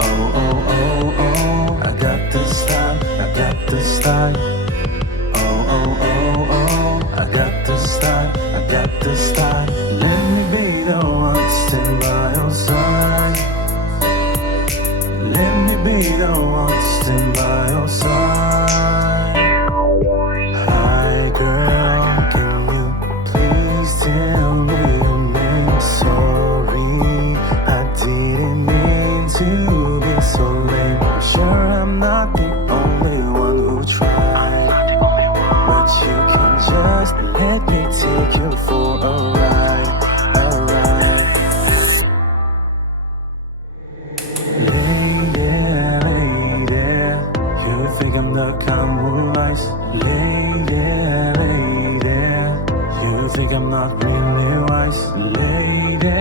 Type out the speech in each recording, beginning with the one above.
Oh, oh, oh, oh, I got this style, I got this style. Oh, oh, oh, oh, I got this style, I got this style. Let me be the one to stand by your side. Let me be the one to stand by your side. Hi girl, can you please tell me your name? Sorry, I didn't mean to be so late. I'm sure I'm not the only one who tried, but you can just let me take you for a ride, a ride. Lady, you think I'm the kind who likes? Lady, you think I'm not really wise? Lady,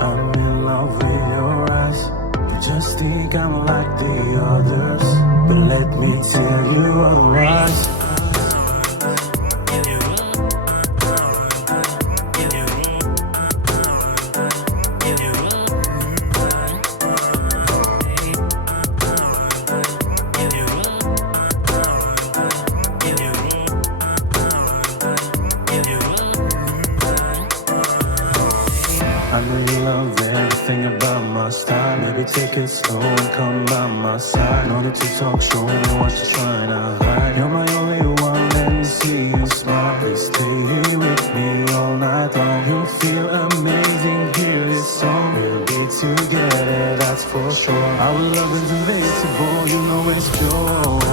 I'm in love with your eyes. You just think I'm like the others, but let me tell you otherwise. I know you love everything about my style. Maybe take it slow and come by my side. No need to talk, show me what you're trying to hide. You're my only one, let me see you smile. Please stay here with me all night long. You'll feel amazing, hear this song. We'll be together, that's for sure. Our love is invincible, you know it's pure.